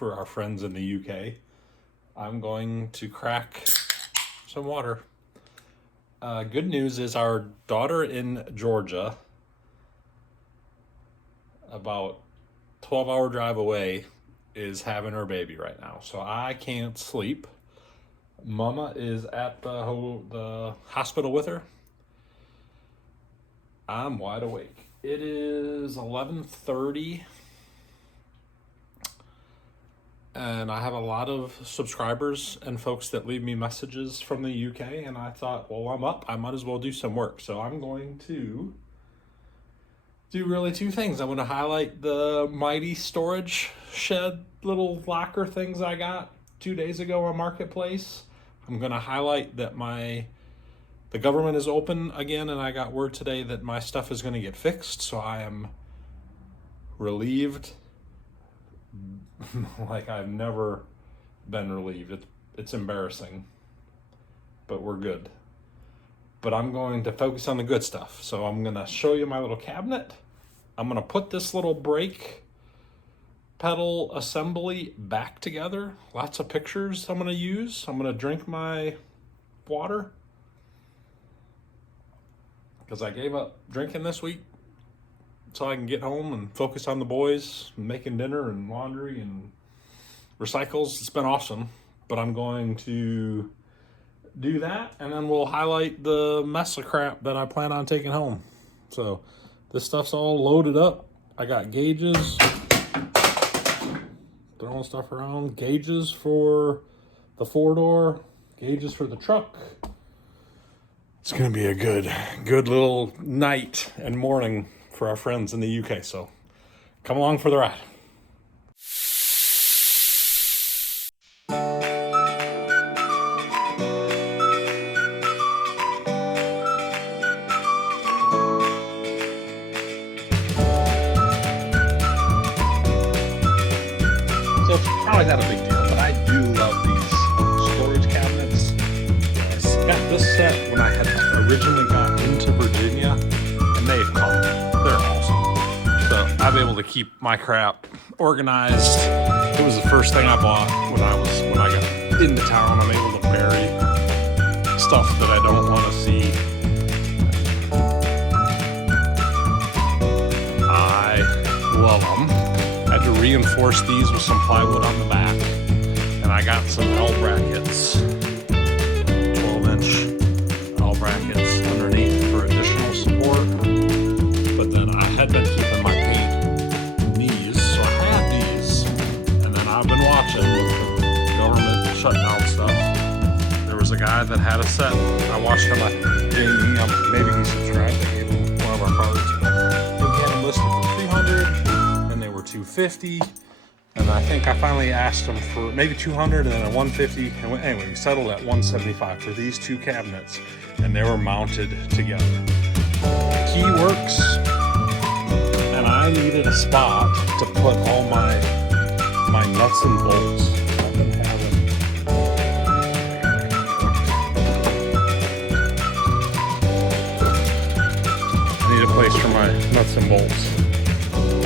for our friends in the UK, I'm going to crack some water. Good news is our daughter in Georgia, about 12-hour drive away, is having her baby right now. So I can't sleep. Mama is at the hospital with her. I'm wide awake. It is 11:30, and I have a lot of subscribers and folks that leave me messages from the UK, and I thought, well, I'm up. I might as well do some work. So I'm going to do really two things. I'm going to highlight the mighty storage shed little locker things I got 2 days ago on Marketplace. I'm going to highlight that the government is open again, and I got word today that my stuff is going to get fixed, so I am relieved like I've never been relieved. It's embarrassing, but we're good. But I'm going to focus on the good stuff. So I'm going to show you my little cabinet. I'm going to put this little brake pedal assembly back together. Lots of pictures I'm going to use. I'm going to drink my water because I gave up drinking this week so I can get home and focus on the boys, and making dinner and laundry and recycles. It's been awesome, but I'm going to do that, and then we'll highlight the mess of crap that I plan on taking home. So this stuff's all loaded up. I got gauges, throwing stuff around, gauges for the 4-door, gauges for the truck. It's gonna be a good little night and morning for our friends in the UK. So come along for the ride. So it's probably not a big deal, but I do love these storage cabinets. I got this set when I had originally got into Virginia, and they've come. They're awesome. So I'm able to keep my crap organized. It was the first thing I bought when I got into town. I'm able to bury stuff that I don't want to see. I love them. I had to reinforce these with some plywood on the back, and I got some L brackets, 12-inch L brackets underneath for additional support. But then I had been keeping my paint in these, so I had these, and then I've been watching with the government shutdown stuff. There was a guy that had a set. I watched him at Jamie. Maybe he subscribed. I gave him one of our cards. He had them listed for $300, and they were $250. And I think I finally asked him for maybe $200 and then a $150. And anyway, we settled at $175 for these two cabinets, and they were mounted together. The key works, and I needed a spot to put all my nuts and bolts. I've been having I need a place for my nuts and bolts.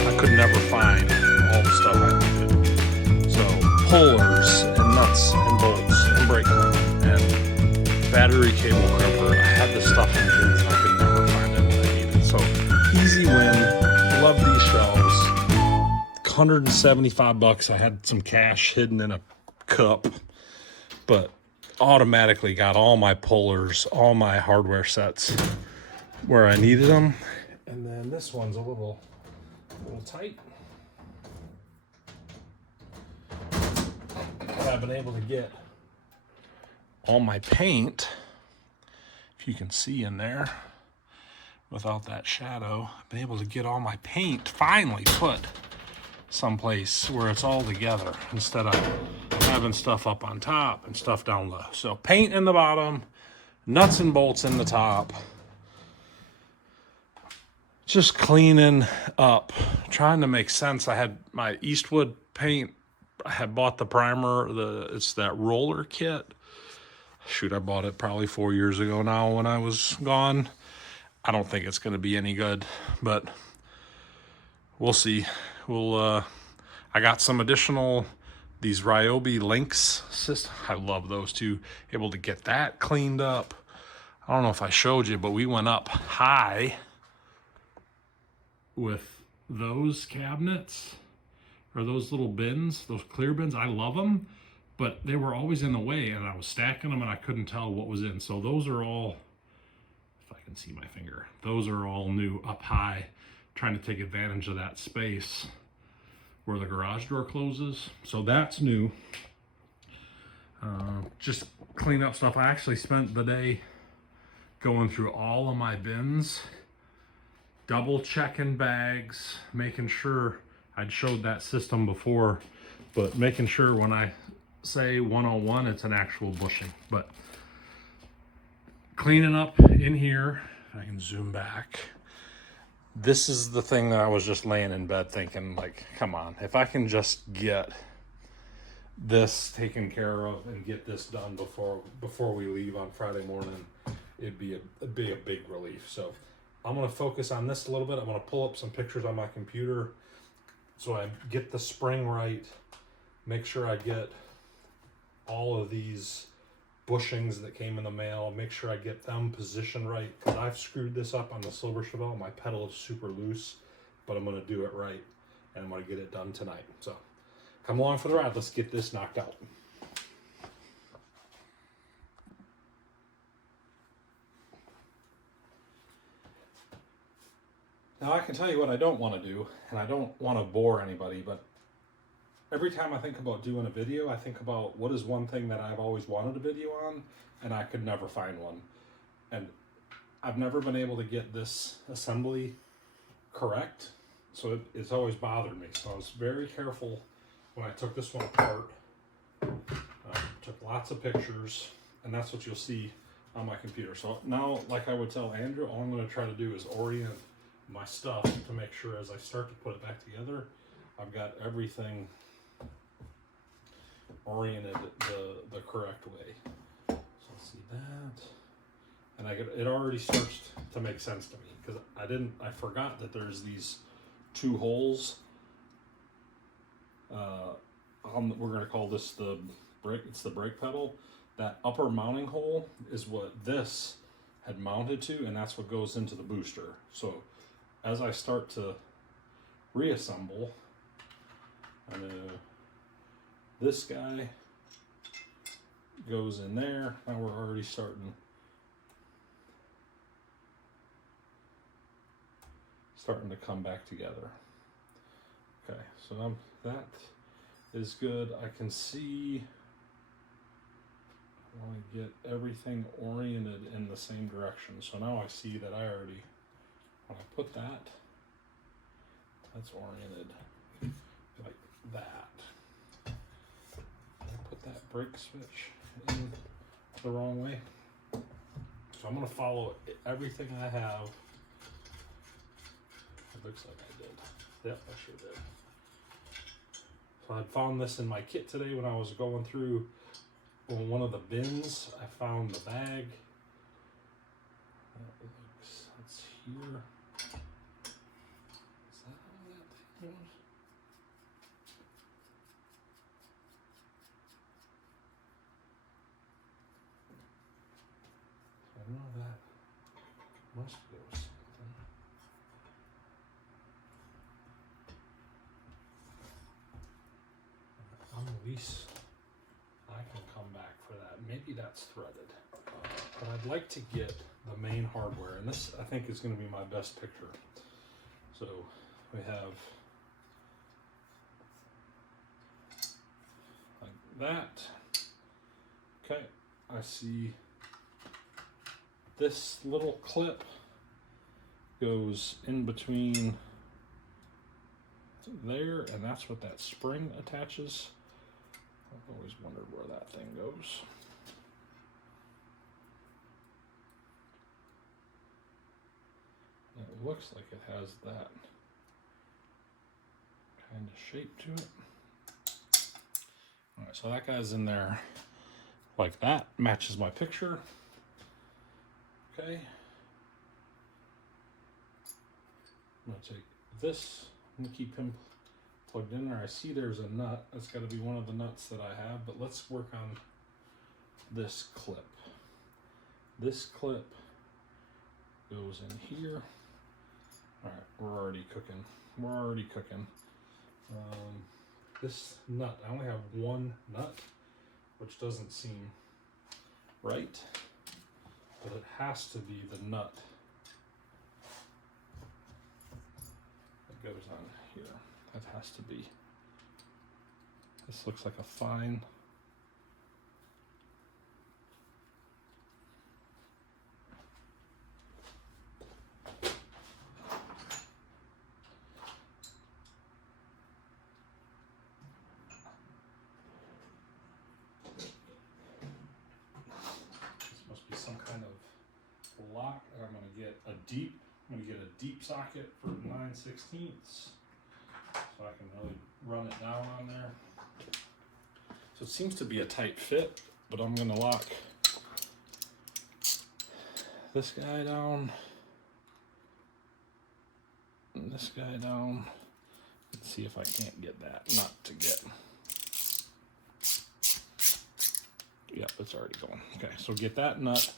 I could never find all the stuff I needed. So pullers and nuts and bolts and brake clamp and battery cable crimper. I had this stuff in bins and I could never find it when I needed. So easy win. Love these shelves. $175. I had some cash hidden in a cup, but automatically got all my pullers, all my hardware sets where I needed them. And then this one's a little tight. I've been able to get all my paint, if you can see in there without that shadow, I've been able to get all my paint finally put someplace where it's all together instead of having stuff up on top and stuff down low. So paint in the bottom, nuts and bolts in the top. Just cleaning up, trying to make sense. I had my Eastwood paint. I had bought the primer, it's that roller kit. Shoot, I bought it probably 4 years ago now when I was gone. I don't think it's going to be any good, but we'll see. I got some additional These Ryobi Lynx system, I love those too. Able to get that cleaned up. I don't know if I showed you, but we went up high with those cabinets, or those little bins, those clear bins. I love them, but they were always in the way, and I was stacking them and I couldn't tell what was in. So those are all, if I can see my finger, those are all new up high, trying to take advantage of that space where the garage door closes. So that's new. Just clean up stuff. I actually spent the day going through all of my bins, double checking bags, making sure, I'd showed that system before, but making sure when I say 101, it's an actual bushing. But cleaning up in here, I can zoom back. This is the thing that I was just laying in bed thinking, like, come on, if I can just get this taken care of and get this done before we leave on Friday morning, it'd be a big relief. So I'm going to focus on this a little bit. I'm going to pull up some pictures on my computer so I get the spring right, make sure I get all of these bushings that came in the mail, make sure I get them positioned right, because I've screwed this up on the silver Chevelle. My pedal is super loose, but I'm going to do it right, and I'm going to get it done tonight. So come along for the ride. Let's get this knocked out. Now I can tell you what I don't want to do, and I don't want to bore anybody, but every time I think about doing a video, I think about what is one thing that I've always wanted a video on, and I could never find one. And I've never been able to get this assembly correct, so it's always bothered me. So I was very careful when I took this one apart. Took lots of pictures, and that's what you'll see on my computer. So now, like I would tell Andrew, all I'm going to try to do is orient my stuff to make sure as I start to put it back together, I've got everything oriented the correct way. So let's see that, and it already starts to make sense to me, because I forgot that there's these two holes. We're going to call this the brake. It's the brake pedal. That upper mounting hole is what this had mounted to, and that's what goes into the booster. So as I start to reassemble, this guy goes in there. Now we're already starting to come back together. Okay, so that is good. I can see, I want to get everything oriented in the same direction. So now I see that I already, when I put that, that's oriented like that. I put that brake switch in the wrong way. So I'm going to follow everything I have. It looks like I did. Yep, I sure did. So I found this in my kit today when I was going through one of the bins. I found the bag. That's here. Is that how that thing goes? I know that must go something. At least I can come back for that. Maybe that's threaded. But I'd like to get the main hardware, and this I think is going to be my best picture. So we have like that. Okay, I see this little clip goes in between there, and that's what that spring attaches. I've always wondered where that thing goes. And it looks like it has that kind of shape to it. All right, so that guy's in there like that, matches my picture. Okay. I'm gonna take this, I'm gonna keep him plugged in there. I see there's a nut. That's got to be one of the nuts that I have, but let's work on this clip. This clip goes in here. All right, we're already cooking. This nut, I only have one nut, which doesn't seem right, but it has to be the nut that goes on here. That has to be. This looks like a fine. Some kind of lock. I'm going to get a deep socket for 9/16, so I can really run it down on there. So it seems to be a tight fit, but I'm going to lock this guy down and this guy down. Let's see if I can't get that nut to get. Yep, it's already going. Okay, so get that nut.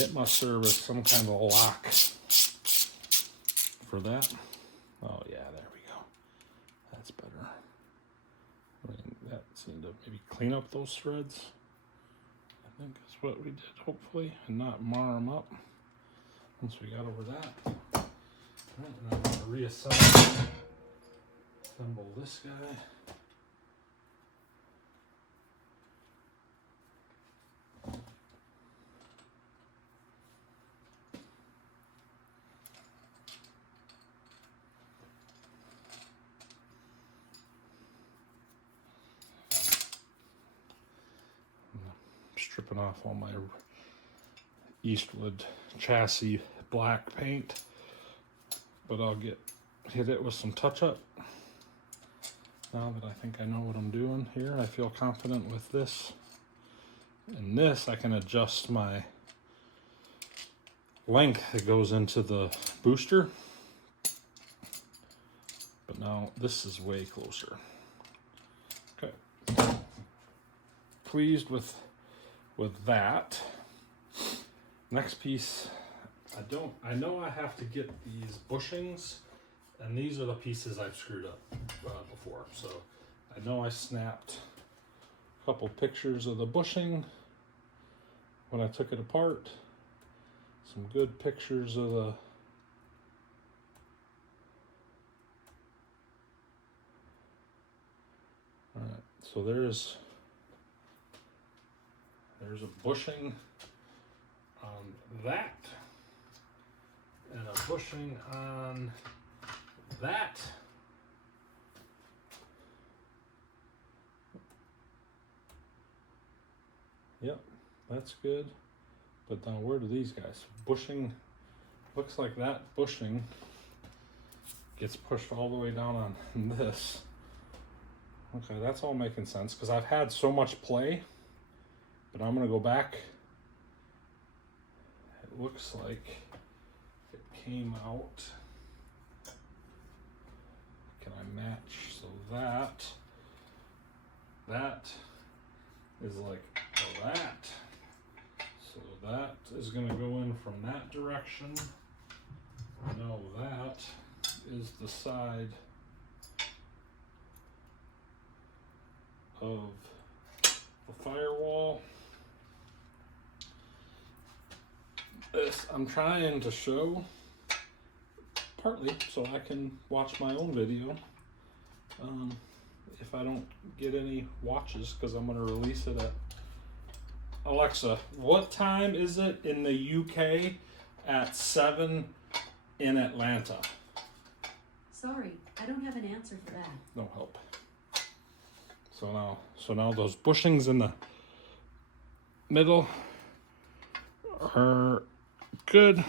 It must serve as some kind of a lock for that. Oh yeah, there we go. That's better. I mean, that seemed to maybe clean up those threads. I think that's what we did, hopefully, and not mar them up. Once we got over that. All right, and I'm going to reassemble this guy. Stripping off all my Eastwood chassis black paint, but I'll hit it with some touch-up. Now that I think I know what I'm doing here, I feel confident with this. And this, I can adjust my length that goes into the booster. But now this is way closer. Okay. Pleased with that. Next piece, I know I have to get these bushings, and these are the pieces I've screwed up before. So I know I snapped a couple pictures of the bushing when I took it apart. Some good pictures of the Alright, so there's a bushing on that, and a bushing on that. Yep, that's good. But now where do these guys? Bushing, looks like that bushing gets pushed all the way down on this. Okay, that's all making sense, because I've had so much play. But I'm going to go back. It looks like it came out. Can I match? So that is like that. So that is going to go in from that direction. Now that is the side of the firewall. This I'm trying to show partly so I can watch my own video if I don't get any watches, because I'm going to release it at Alexa, what time is it in the UK at 7 in Atlanta? Sorry, I don't have an answer for that. No help. So now those bushings in the middle are good.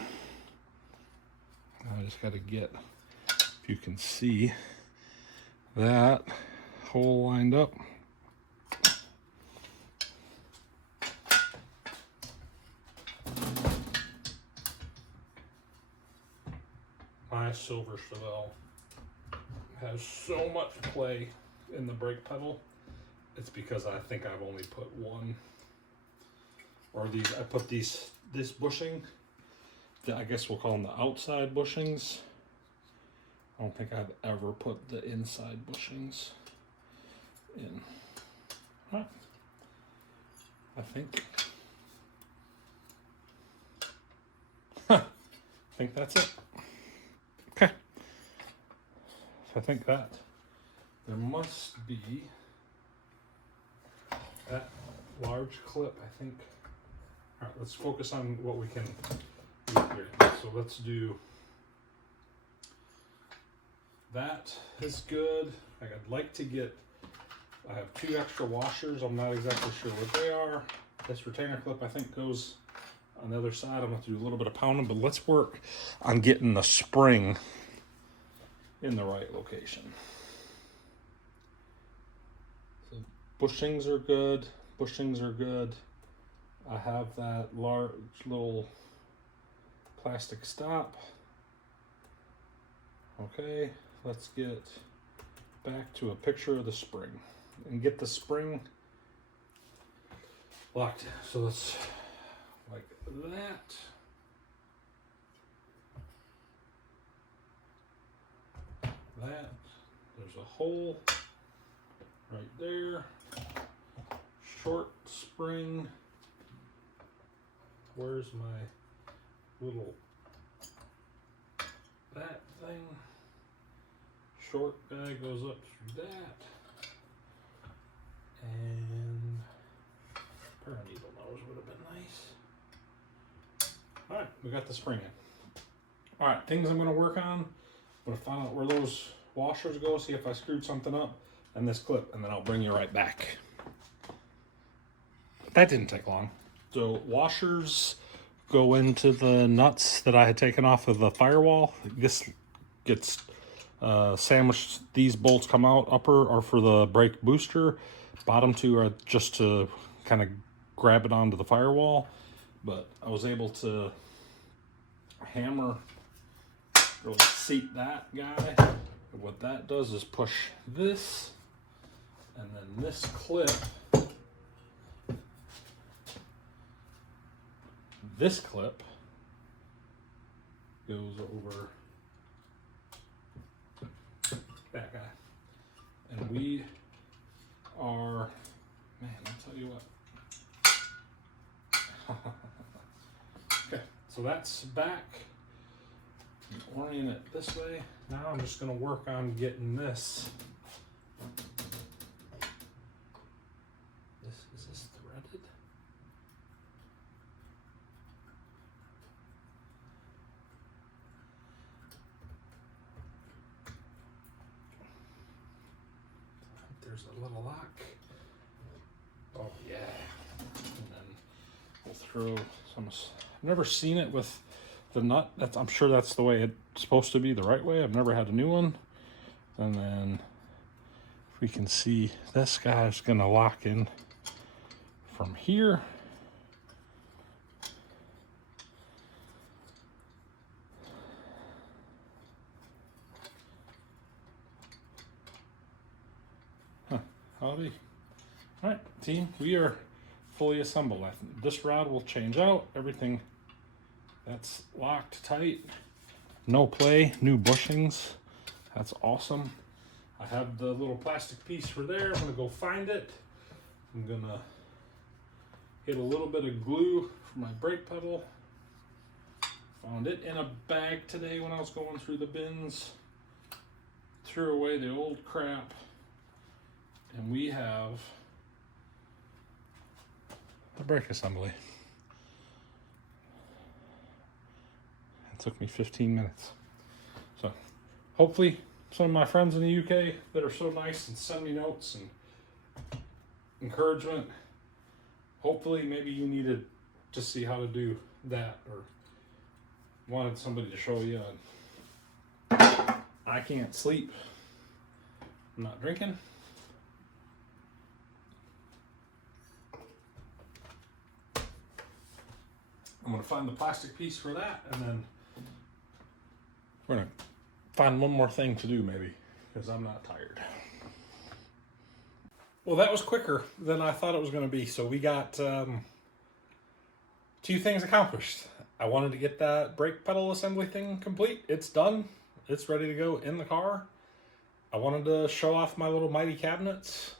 I just got to get, if you can see that hole lined up. My silver Chevelle has so much play in the brake pedal, it's because I think I've only put one, or I put this bushing, I guess we'll call them the outside bushings. I don't think I've ever put the inside bushings in. Huh. I think that's it. Okay. So I think that there must be that large clip, I think. All right, let's focus on what we can do here. So let's do that is good. I'd like to get, I have 2 extra washers. I'm not exactly sure what they are. This retainer clip I think goes on the other side. I'm gonna have to do a little bit of pounding, but let's work on getting the spring in the right location. So bushings are good. Bushings are good. I have that large little plastic stop. Okay, let's get back to a picture of the spring and get the spring locked in. So let's like that. There's a hole right there. Short spring. Where's my little, that thing? Short guy goes up through that. And pair of needle nose would have been nice. All right, we got the spring in. All right, things I'm gonna work on. I'm gonna find out where those washers go, see if I screwed something up, and this clip, and then I'll bring you right back. That didn't take long. So washers go into the nuts that I had taken off of the firewall. This gets sandwiched. These bolts come out. Upper are for the brake booster. Bottom 2 are just to kind of grab it onto the firewall. But I was able to hammer, really seat that guy. And what that does is push this, and then this clip, goes over that guy. And we are, man, I'll tell you what. Okay, so that's back. Orient it this way. Now I'm just gonna work on getting this. Is this threaded? There's a little lock. Oh yeah. And then we'll throw some. I've never seen it with the nut. I'm sure that's the way it's supposed to be, the right way. I've never had a new one. And then if we can see, this guy's gonna lock in from here. Howdy. All right, team, we are fully assembled. This rod will change out. Everything that's locked tight. No play, new bushings. That's awesome. I have the little plastic piece for there. I'm gonna go find it. I'm gonna get a little bit of glue for my brake pedal. Found it in a bag today when I was going through the bins. Threw away the old crap. And we have the brake assembly. It took me 15 minutes. So hopefully some of my friends in the UK that are so nice and send me notes and encouragement, hopefully maybe you needed to see how to do that or wanted somebody to show you. I can't sleep. I'm not drinking. I'm gonna find the plastic piece for that, and then we're gonna find one more thing to do maybe. because I'm not tired. Well, that was quicker than I thought it was going to be. So we got 2 things accomplished. I wanted to get that brake pedal assembly thing complete. It's done. It's ready to go in the car. I wanted to show off my little mighty cabinets.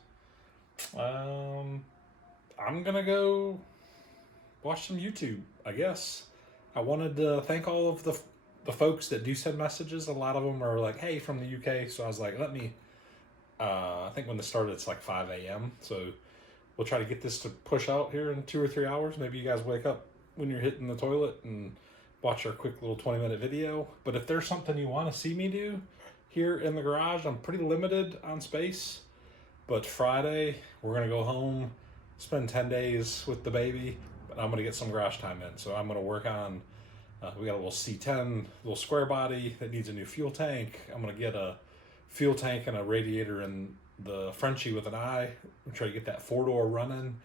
I'm going to go watch some YouTube, I guess. I wanted to thank all of the folks that do send messages. A lot of them are like, hey, from the UK. So I was like, let me, I think when this started, it's like 5 a.m. So we'll try to get this to push out here in 2 or 3 hours. Maybe you guys wake up when you're hitting the toilet and watch our quick little 20-minute video. But if there's something you want to see me do here in the garage, I'm pretty limited on space. But Friday, we're going to go home, spend 10 days with the baby. But I'm going to get some garage time in. So I'm going to work on, we got a little C10, little square body that needs a new fuel tank. I'm going to get a fuel tank and a radiator in the Frenchie with an eye. I'm trying to get that 4-door running.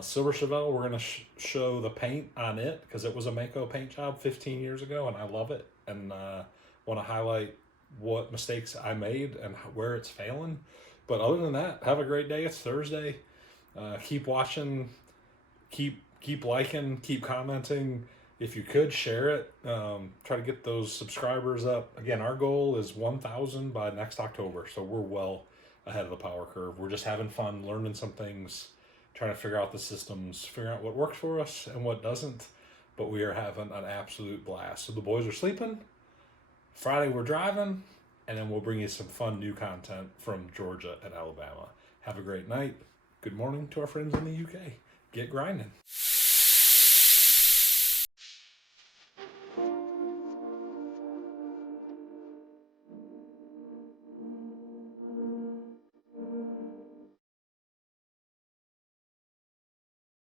Silver Chevelle, we're going to show the paint on it because it was a Mako paint job 15 years ago and I love it. And want to highlight what mistakes I made and where it's failing. But other than that, have a great day. It's Thursday. Keep watching, keep liking, keep commenting. If you could, share it. Try to get those subscribers up. Again, our goal is 1,000 by next October. So we're well ahead of the power curve. We're just having fun, learning some things, trying to figure out the systems, figuring out what works for us and what doesn't. But we are having an absolute blast. So the boys are sleeping. Friday we're driving. And then we'll bring you some fun new content from Georgia and Alabama. Have a great night. Good morning to our friends in the UK. Get grinding.